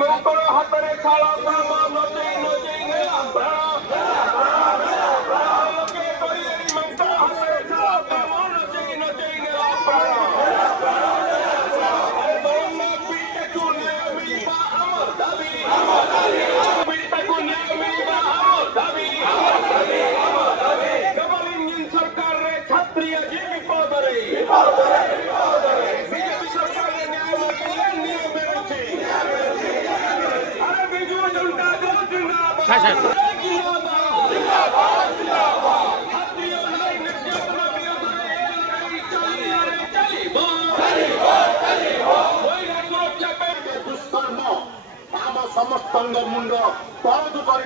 ମାଙ୍କଡ ହାତରେ ଶାଳ କାମ ନଚେଇ ନଚେଇ ନେଲା ପ୍ରାଣ ଲୋକେ କହିଲେଣି ମାଙ୍କଡ ହାତରେ ଶାଳ କାମ ନଚେଇ ନଚେଇ ନେଲା ପ୍ରାଣ ପିଠାକୁ ନ୍ୟାୟ ମିଳିବା ଆମର ଦାବି ପିଠାକୁ ନ୍ୟାୟ ମିଳିବା ଆମର ଦାବି ଡବଲ ଇଞ୍ଜିନ ସରକାରରେ ଛାତ୍ରୀ ଆଜି ବିପଦରେ ବିଜେପି ସରକାରରେ ନ୍ୟାୟ ନକଲେ ନିୟମ ମିଳୁଛି ଆରେ ବିଜୁ ଜନତା ଦଳ ଜିନ୍ଦାବାଦ समस्त मुंड तलू कर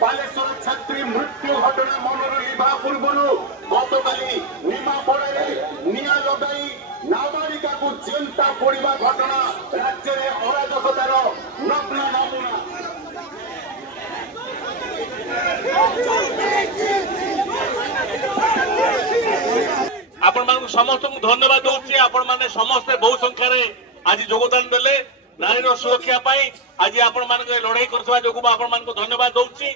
बालेश्वर छात्री मृत्यु घटना मन रहा पूर्व गतकाली निमापड़े निया लगाई नाबालिका को जेलता पड़ा घटना राज्य में अराजकतार नग्न नमूना आपण समस्त धन्यवाद दूसरी आपण मैंने समस्ते बहु संख्यार आज योगदान देले नारी सुरक्षा आज आपण मान लड़ाई करने जो धन्यवाद दूसरी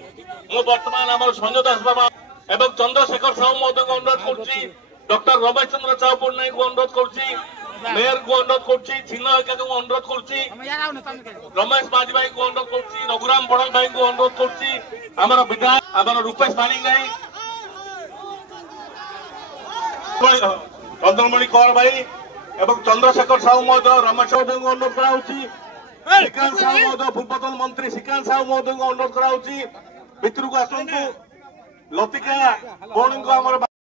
मु बर्तमान आम संजय दास बाबा एवं चंद्रशेखर साहू महोदय को अनुरोध करुच्ची डॉक्टर रमेश चंद्र साहू पट्टनायक को अनुरोध करुच्ची मेयर को अनुरोध करुच्ची छिन्नका को अनुरोध करुच्ची रमेश माझी भाई को अनुरोध करुच्ची रघुराम बड़ल भाई को अनुरोध करुच्ची आमर विधायक आमर रूपेश पाणिग्राही चंद्रमणि कौर भाई एवं चंद्रशेखर साहू महोदय रमेश महोदय को अनुरोध कराऊँगी श्रीकांत साहू महोदय पूर्वतन मंत्री श्रीकांत साहू महोदय को अनुरोध कराऊँगी भितर को आसतु लतिका भौणी को